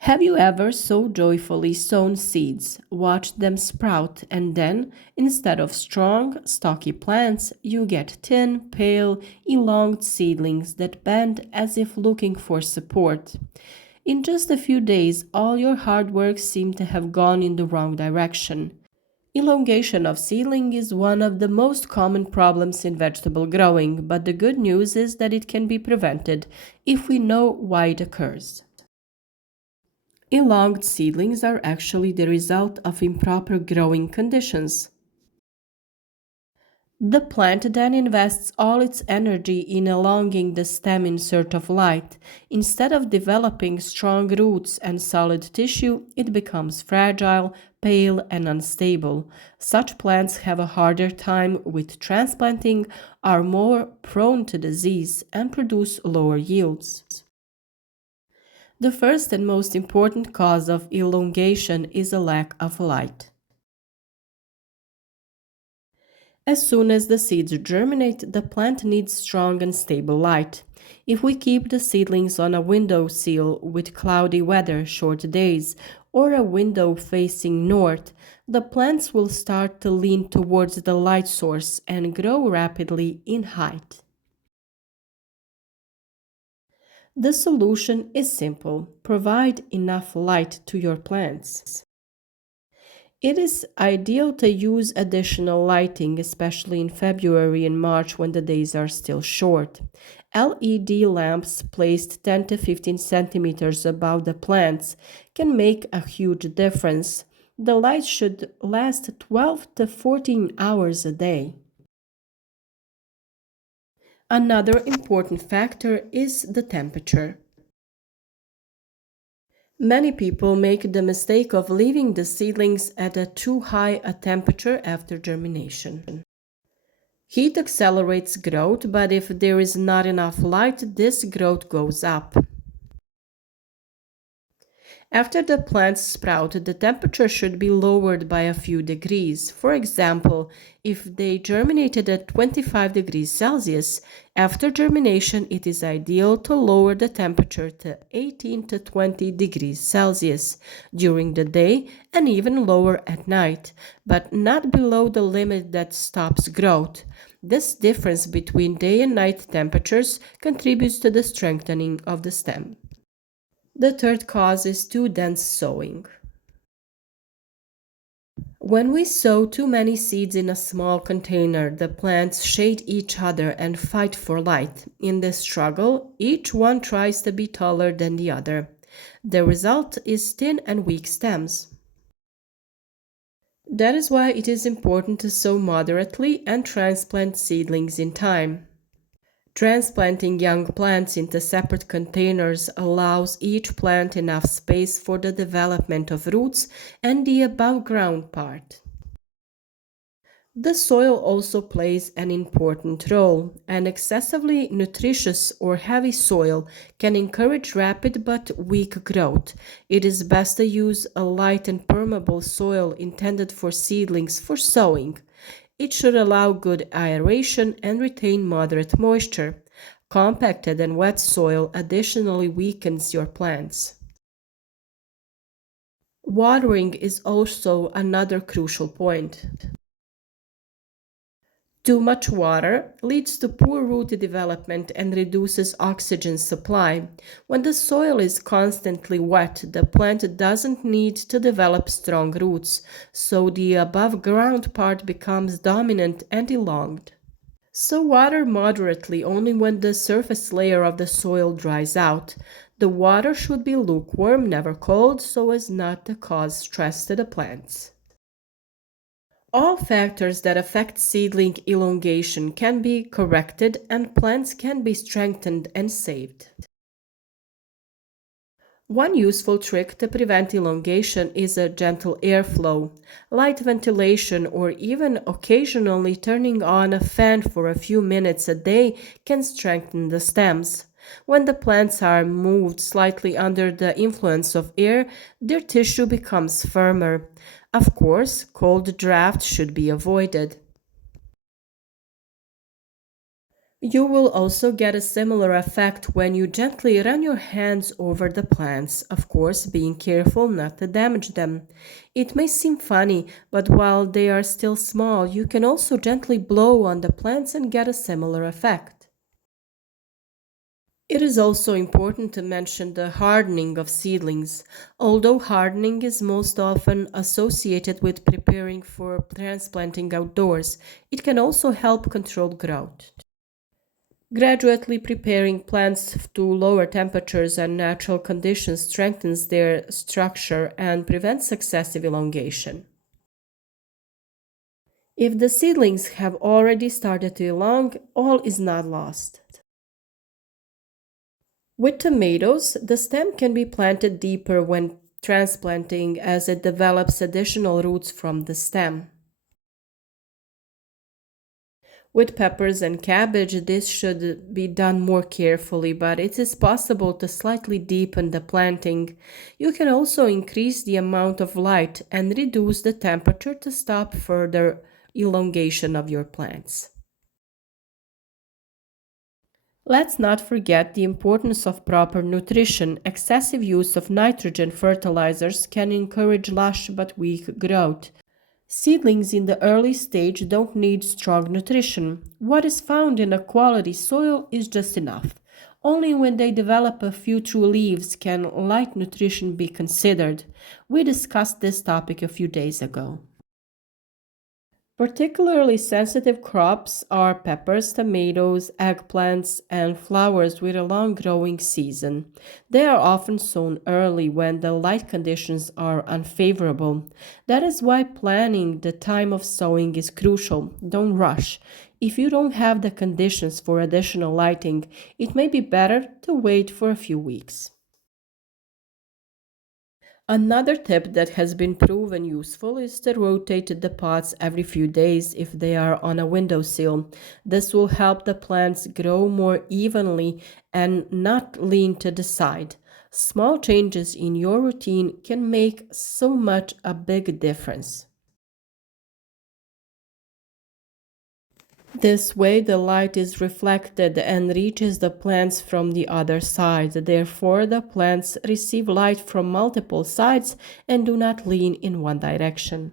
Have you ever so joyfully sown seeds, watched them sprout, and then, instead of strong, stocky plants, you get thin, pale, elonged seedlings that bend as if looking for support? In just a few days, all your hard work seemed to have gone in the wrong direction. Elongation of seedling is one of the most common problems in vegetable growing, but the good news is that it can be prevented if we know why it occurs. Elonged seedlings are actually the result of improper growing conditions. The plant then invests all its energy in elongating the stem in search of light. Instead of developing strong roots and solid tissue, it becomes fragile, pale, and unstable. Such plants have a harder time with transplanting, are more prone to disease, and produce lower yields. The first and most important cause of elongation is a lack of light. As soon as the seeds germinate, the plant needs strong and stable light. If we keep the seedlings on a window sill with cloudy weather, short days, or a window facing north, the plants will start to lean towards the light source and grow rapidly in height. The solution is simple: provide enough light to your plants. It is ideal to use additional lighting, especially in February and March when the days are still short. LED lamps placed 10 to 15 centimeters above the plants can make a huge difference. The light should last 12 to 14 hours a day. Another important factor is the temperature. Many people make the mistake of leaving the seedlings at a too high a temperature after germination. Heat accelerates growth, but if there is not enough light, this growth goes up. After the plants sprout, the temperature should be lowered by a few degrees. For example, if they germinated at 25 degrees Celsius, after germination it is ideal to lower the temperature to 18 to 20 degrees Celsius during the day and even lower at night, but not below the limit that stops growth. This difference between day and night temperatures contributes to the strengthening of the stem. The third cause is too dense sowing. When we sow too many seeds in a small container, the plants shade each other and fight for light. In this struggle, each one tries to be taller than the other. The result is thin and weak stems. That is why it is important to sow moderately and transplant seedlings in time. Transplanting young plants into separate containers allows each plant enough space for the development of roots and the above ground part. The soil also plays an important role. An excessively nutritious or heavy soil can encourage rapid but weak growth. It is best to use a light and permeable soil intended for seedlings for sowing. It should allow good aeration and retain moderate moisture. Compacted and wet soil additionally weakens your plants. Watering is also another crucial point. Too much water leads to poor root development and reduces oxygen supply. When the soil is constantly wet, the plant doesn't need to develop strong roots, so the above ground part becomes dominant and elonged. So water moderately only when the surface layer of the soil dries out. The water should be lukewarm, never cold, so as not to cause stress to the plants. All factors that affect seedling elongation can be corrected and plants can be strengthened and saved. One useful trick to prevent elongation is a gentle airflow. Light ventilation or even occasionally turning on a fan for a few minutes a day can strengthen the stems. When the plants are moved slightly under the influence of air, their tissue becomes firmer. Of course, cold draft should be avoided. You will also get a similar effect when you gently run your hands over the plants, of course, being careful not to damage them. It may seem funny, but while they are still small, you can also gently blow on the plants and get a similar effect. It is also important to mention the hardening of seedlings. Although hardening is most often associated with preparing for transplanting outdoors, it can also help control growth. Gradually preparing plants to lower temperatures and natural conditions strengthens their structure and prevents excessive elongation. If the seedlings have already started to elongate, all is not lost. With tomatoes, the stem can be planted deeper when transplanting as it develops additional roots from the stem. With peppers and cabbage, this should be done more carefully, but it is possible to slightly deepen the planting. You can also increase the amount of light and reduce the temperature to stop further elongation of your plants. Let's not forget the importance of proper nutrition. Excessive use of nitrogen fertilizers can encourage lush but weak growth. Seedlings in the early stage don't need strong nutrition. What is found in a quality soil is just enough. Only when they develop a few true leaves can light nutrition be considered. We discussed this topic a few days ago. Particularly sensitive crops are peppers, tomatoes, eggplants, and flowers with a long growing season. They are often sown early when the light conditions are unfavorable. That is why planning the time of sowing is crucial. Don't rush. If you don't have the conditions for additional lighting, it may be better to wait for a few weeks. Another tip that has been proven useful is to rotate the pots every few days if they are on a windowsill. This will help the plants grow more evenly and not lean to the side. Small changes in your routine can make so much a big difference. This way, the light is reflected and reaches the plants from the other side. Therefore, the plants receive light from multiple sides and do not lean in one direction.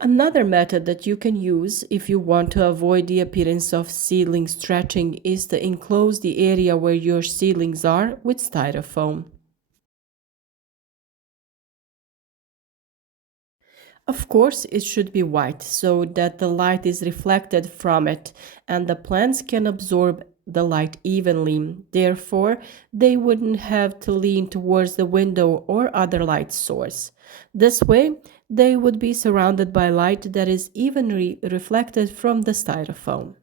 Another method that you can use if you want to avoid the appearance of seedling stretching is to enclose the area where your seedlings are with styrofoam. Of course, it should be white so that the light is reflected from it and the plants can absorb the light evenly. Therefore, they wouldn't have to lean towards the window or other light source. This way, they would be surrounded by light that is evenly reflected from the styrofoam.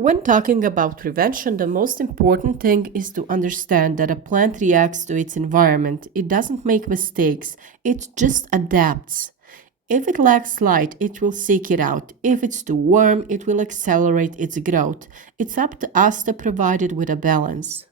When talking about prevention, the most important thing is to understand that a plant reacts to its environment. It doesn't make mistakes, it just adapts. If it lacks light, it will seek it out. If it's too warm, it will accelerate its growth. It's up to us to provide it with a balance.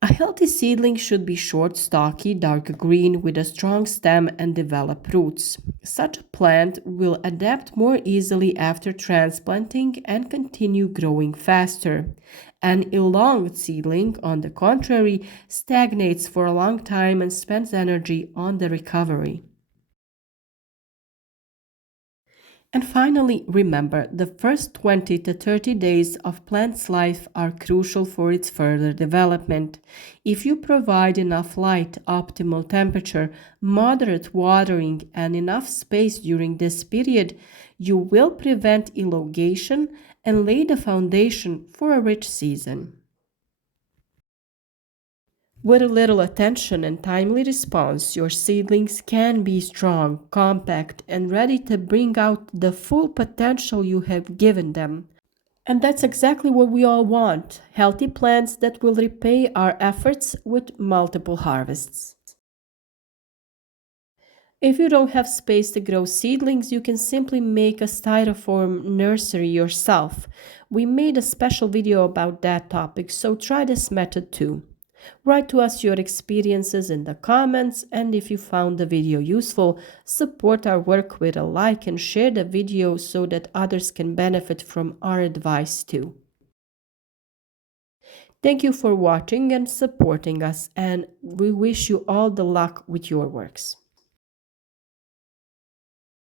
A healthy seedling should be short, stocky, dark green with a strong stem and develop roots. Such a plant will adapt more easily after transplanting and continue growing faster. An elongate seedling, on the contrary, stagnates for a long time and spends energy on the recovery. And finally, remember the first 20 to 30 days of plant's life are crucial for its further development. If you provide enough light, optimal temperature, moderate watering, and enough space during this period, you will prevent elongation and lay the foundation for a rich season. With a little attention and timely response, your seedlings can be strong, compact, and ready to bring out the full potential you have given them. And that's exactly what we all want, healthy plants that will repay our efforts with multiple harvests. If you don't have space to grow seedlings, you can simply make a styrofoam nursery yourself. We made a special video about that topic, so try this method too. Write to us your experiences in the comments, and if you found the video useful, support our work with a like and share the video so that others can benefit from our advice too. Thank you for watching and supporting us, and we wish you all the luck with your works.